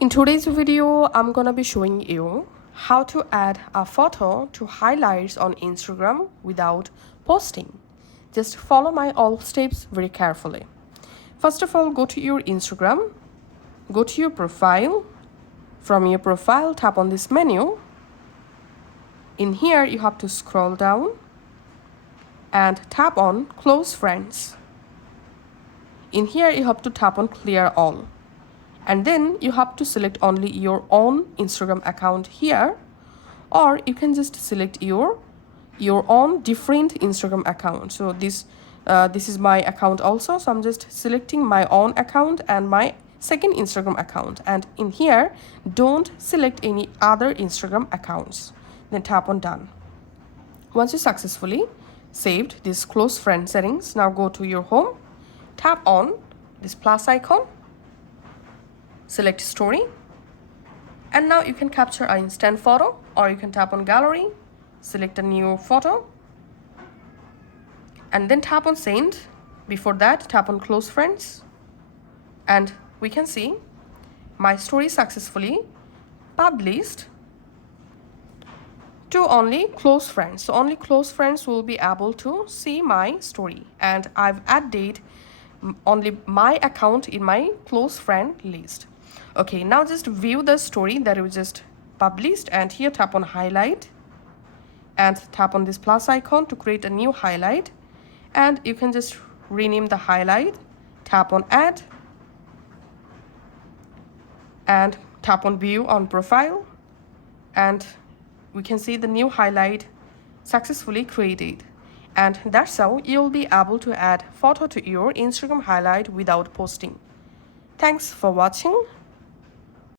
In today's video, I'm gonna be showing you how to add a photo to highlights on Instagram without posting. Just follow my all steps very carefully. First of all, go to your Instagram, go to your profile. From your profile, tap on this menu. In here, you have to scroll down and tap on Close Friends. In here, you have to tap on Clear All. And then you have to select only your own Instagram account here, or you can just select your own different Instagram account. So this is my account also, so I'm just selecting my own account and my second Instagram account, and in here don't select any other Instagram accounts. Then tap on done. Once you successfully saved this close friend settings, now go to your home, tap on this plus icon, select story, and now you can capture an instant photo, or you can tap on gallery, select a new photo, and then tap on send. Before that, tap on close friends, and we can see my story successfully published to only close friends. So only close friends will be able to see my story, and I've added only my account in my close friend list. Okay, now just view the story that we just published, and here tap on highlight and tap on this plus icon to create a new highlight, and you can just rename the highlight. Tap on add and tap on view on profile, and we can see the new highlight successfully created. And that's how you'll be able to add photo to your Instagram highlight without posting. Thanks for watching.